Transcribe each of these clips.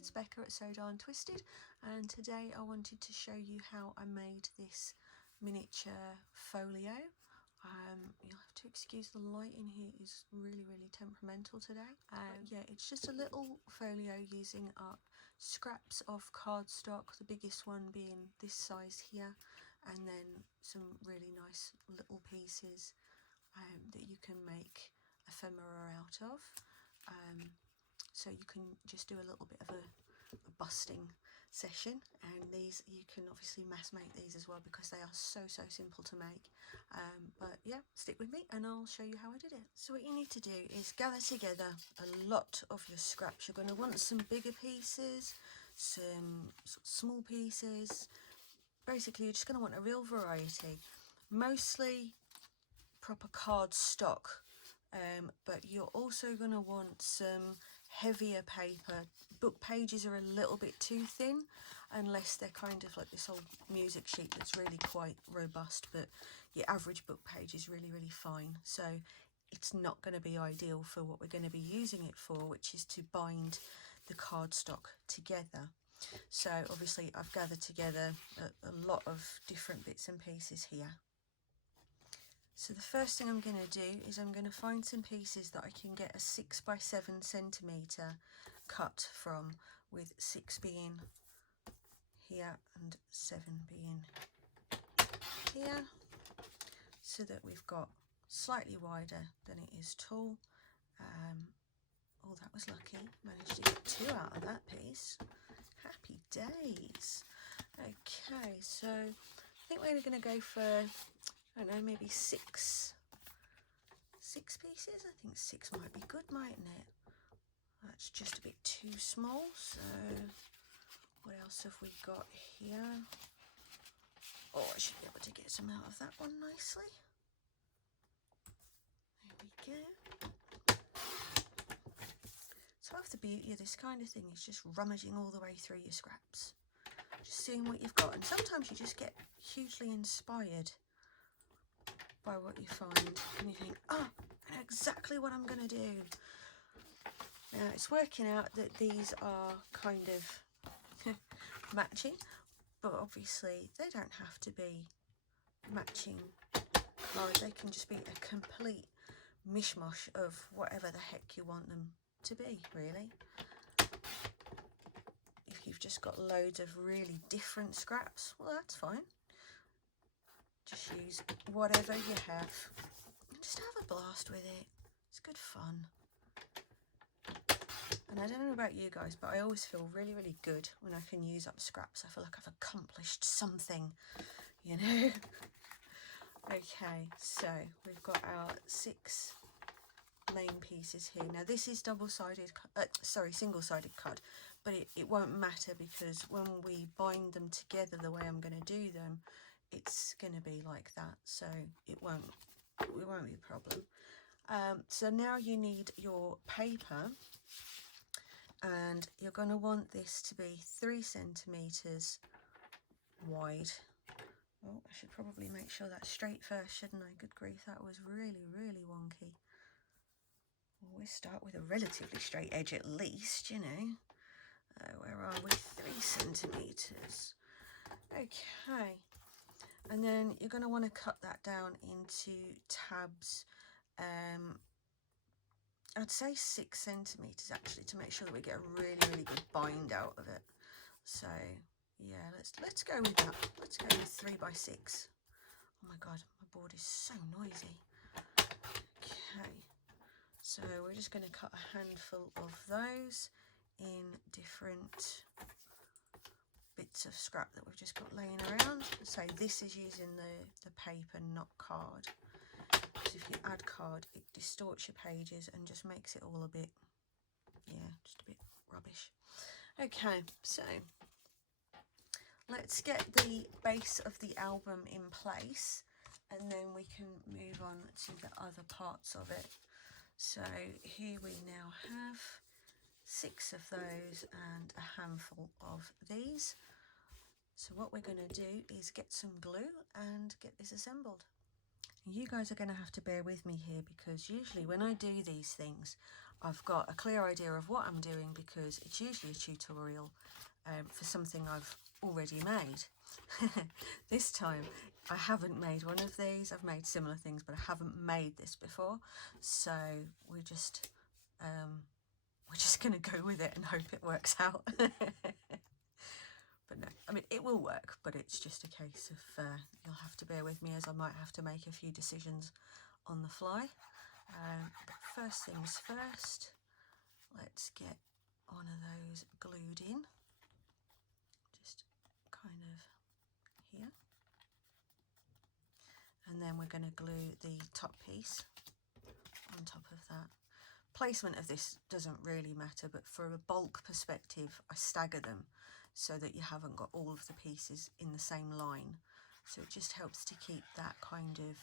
it's Becca at SewDarnTwisted, and today I wanted to show you how I made this miniature folio. You'll have to excuse the light in here is really temperamental today. Yeah, it's just a little folio using up scraps of cardstock, the biggest one being this size here, and then some really nice little pieces that you can make ephemera out of. So you can just do a little bit of a busting session, and these you can obviously mass make these as well because they are so simple to make. But yeah, stick with me and I'll show you how I did it. So what you need to do is gather together a lot of your scraps. You're going to want some bigger pieces, some small pieces. Basically you're just going to want a real variety, mostly proper card stock, but you're also going to want some heavier paper. Book pages are a little bit too thin unless they're kind of like this old music sheet that's really quite robust, but your average book page is really fine, so it's not going to be ideal for what we're going to be using it for, which is to bind the cardstock together. So obviously I've gathered together a lot of different bits and pieces here. So the first thing I'm going to do is I'm going to find some pieces that I can get a 6 by 7 centimetre cut from, with 6 being here and 7 being here, so that we've got slightly wider than it is tall. Oh, that was lucky, managed to get 2 out of that piece. Happy days. Okay, so I think we're going to go for, I don't know, maybe six pieces. I think 6 might be good, mightn't it? That's just a bit too small. So what else have we got here? Oh, I should be able to get some out of that one nicely. There we go. So half the beauty of this kind of thing is just rummaging all the way through your scraps, just seeing what you've got, and sometimes you just get hugely inspired by what you find and you think, oh, I know exactly what I'm going to do. Now it's working out that these are kind of matching, but obviously they don't have to be matching cards. They can just be a complete mishmash of whatever the heck you want them to be, really. If you've just got loads of really different scraps, well, that's fine. Just use whatever you have and just have a blast with it. It's good fun. And I don't know about you guys, but I always feel really good when I can use up scraps. I feel like I've accomplished something, you know. Okay, so we've got our 6 main pieces here. Now this is double-sided, single-sided card, but it won't matter because when we bind them together the way I'm going to do them, it's going to be like that, so it won't be a problem. So now you need your paper, and you're going to want this to be 3 centimetres wide. Oh, I should probably make sure that's straight first, shouldn't I? Good grief, that was really wonky. Always start with a relatively straight edge at least, you know. Where are we? 3 centimetres. Okay. And then you're going to want to cut that down into tabs. I'd say 6 centimetres actually, to make sure that we get a really good bind out of it. So yeah, let's go with that. Let's go with 3 by 6. Oh my god, my board is so noisy. Okay. So we're just going to cut a handful of those in different bits of scrap that we've just got laying around. So this is using the paper, not card. Because if you add card, it distorts your pages and just makes it all a bit, yeah, just a bit rubbish. Okay, so let's get the base of the album in place, and then we can move on to the other parts of it. So here we now have 6 of those and a handful of these. So what we're going to do is get some glue and get this assembled. You guys are going to have to bear with me here, because usually when I do these things I've got a clear idea of what I'm doing, because it's usually a tutorial for something I've already made. This time I haven't made one of these. I've made similar things, but I haven't made this before, so we're just going to go with it and hope it works out. But no, I mean, it will work, but it's just a case of you'll have to bear with me, as I might have to make a few decisions on the fly. But first things first, let's get one of those glued in, just kind of here. And then we're going to glue the top piece on top of that. Placement of this doesn't really matter, but for a bulk perspective I stagger them so that you haven't got all of the pieces in the same line. So it just helps to keep that kind of,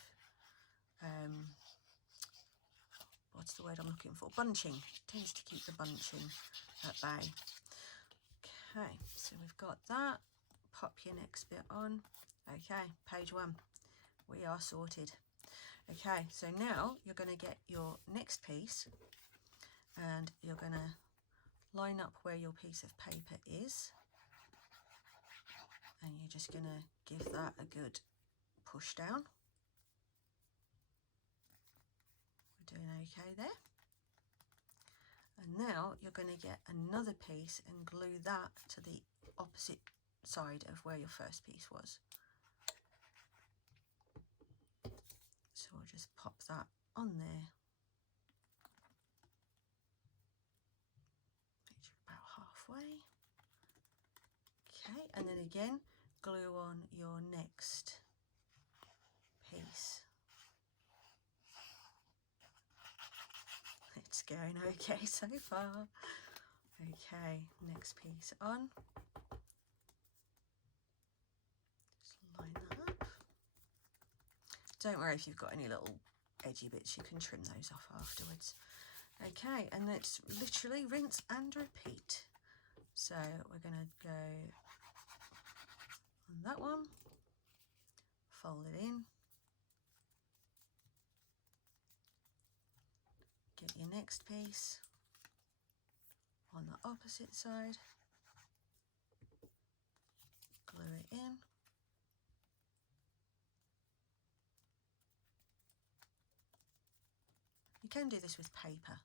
what's the word I'm looking for? Bunching. It tends to keep the bunching at bay. Okay, so we've got that. Pop your next bit on. Okay, page 1. We are sorted. Okay, so now you're going to get your next piece and you're going to line up where your piece of paper is, and you're just going to give that a good push down. We're doing okay there. And now you're going to get another piece and glue that to the opposite side of where your first piece was. So we'll just pop that on there. Make sure about halfway. Okay, and then again, glue on your next piece. It's going okay so far. Okay, next piece on. Just line that up. Don't worry if you've got any little edgy bits, you can trim those off afterwards. Okay, and let's literally rinse and repeat. So we're going to go on that one, fold it in, get your next piece on the opposite side, glue it in, you can do this with paper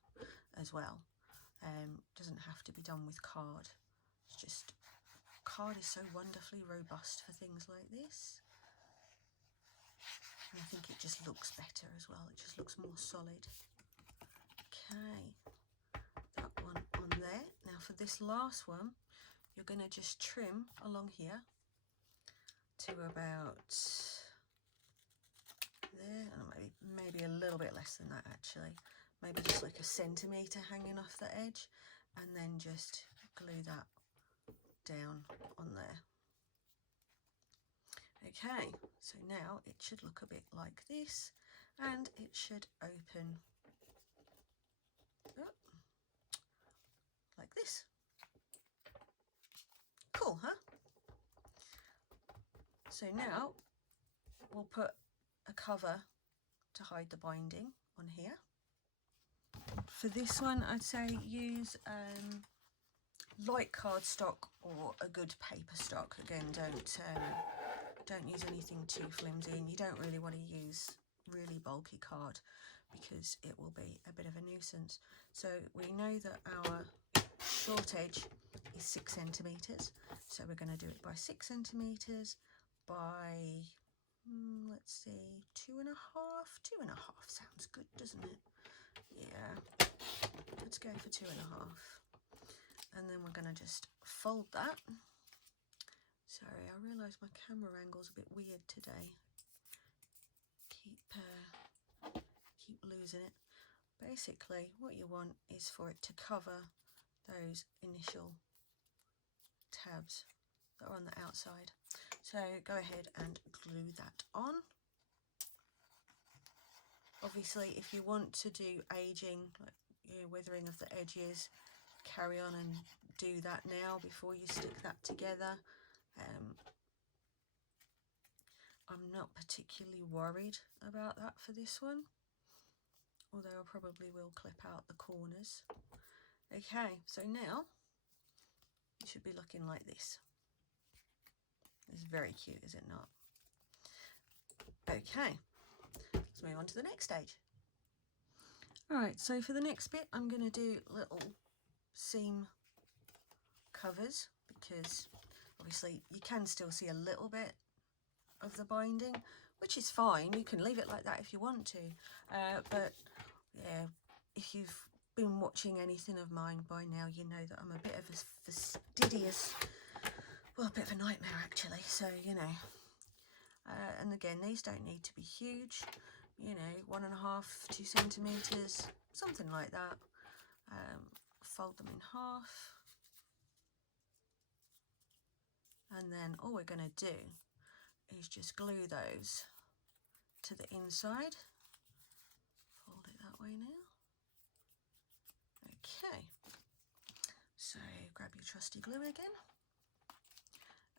as well, doesn't have to be done with card. It's just, card is so wonderfully robust for things like this, and I think it just looks better as well, it just looks more solid. Okay, that one on there. Now for this last one, you're going to just trim along here to about there, and maybe a little bit less than that actually, maybe just like a centimetre hanging off the edge, and then just glue that down on there. Okay, so now it should look a bit like this, and it should open like this. Cool, huh? So now we'll put a cover to hide the binding on here. For this one, I'd say use light cardstock or a good paper stock. Again, don't use anything too flimsy, and you don't really want to use really bulky card because it will be a bit of a nuisance. So we know that our short edge is 6 centimetres, so we're going to do it by 6 centimetres by let's see, 2.5. 2.5 sounds good, doesn't it? Yeah, let's go for 2.5. And then we're going to just fold that. Sorry, I realise my camera angle's a bit weird today. Keep losing it. Basically, what you want is for it to cover those initial tabs that are on the outside. So go ahead and glue that on. Obviously, if you want to do aging, like withering of the edges, carry on and do that now before you stick that together. I'm not particularly worried about that for this one, although I probably will clip out the corners. Okay, so now it should be looking like this. It's very cute, is it not? Okay, let's move on to the next stage. Alright, so for the next bit I'm going to do little seam covers, because obviously you can still see a little bit of the binding, which is fine. You can leave it like that if you want to, but yeah, if you've been watching anything of mine by now, you know that I'm a bit of a fastidious, well, a bit of a nightmare actually, so you know. And again, these don't need to be huge, you know, 1.5 to 2 centimeters, something like that. Fold them in half, and then all we're going to do is just glue those to the inside. Fold it that way now. Okay, so grab your trusty glue again.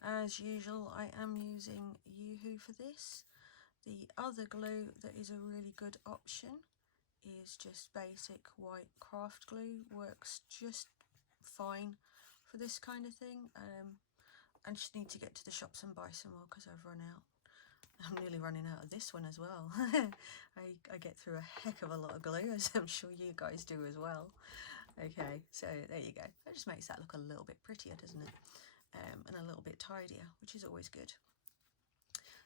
As usual, I am using Yoo-Hoo for this. The other glue that is a really good option is just basic white craft glue. Works just fine for this kind of thing. I just need to get to the shops and buy some more because I've run out. I'm nearly running out of this one as well. I get through a heck of a lot of glue, as I'm sure you guys do as well. Okay, so there you go. That just makes that look a little bit prettier, doesn't it? And a little bit tidier, which is always good.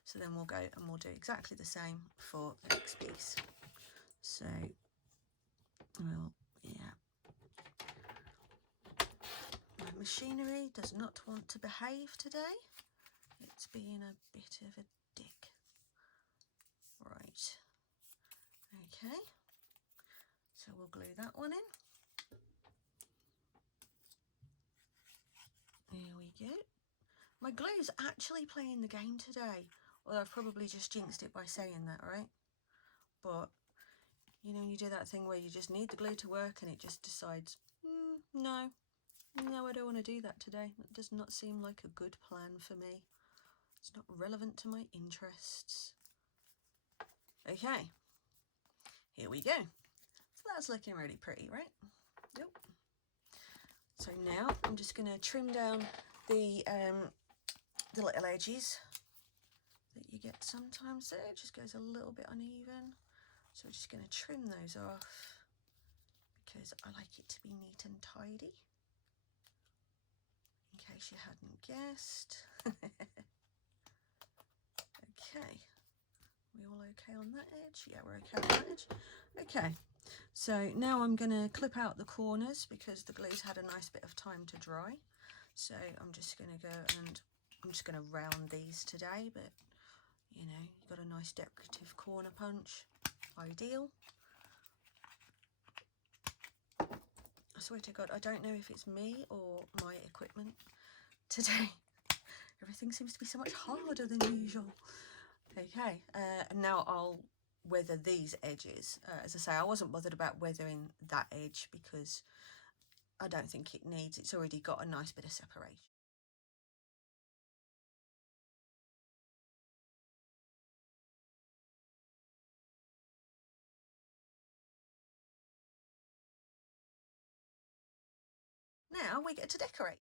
So then we'll go and we'll do exactly the same for the next piece. So we'll, yeah. My machinery does not want to behave today. It's being a bit of a dick. Right. Okay. So we'll glue that one in. There we go. My glue's actually playing the game today. Well, I've probably just jinxed it by saying that, right? But, you know, you do that thing where you just need the glue to work and it just decides, no, I don't want to do that today. That does not seem like a good plan for me. It's not relevant to my interests. Okay, here we go. So that's looking really pretty, right? Yep. So now I'm just going to trim down the little edges that you get sometimes there. It just goes a little bit uneven. So we're just going to trim those off because I like it to be neat and tidy. In case you hadn't guessed. Okay. We all okay on that edge? Yeah, we're okay on that edge. Okay. So now I'm going to clip out the corners because the glue's had a nice bit of time to dry. So I'm just going to go and I'm just going to round these today, but you know, you've got a nice decorative corner punch, ideal. I swear to God, I don't know if it's me or my equipment today. Everything seems to be so much harder than usual. Okay, and now I'll weather these edges. As I say, I wasn't bothered about weathering that edge because I don't think it needs, it's already got a nice bit of separation. Now we get to decorate.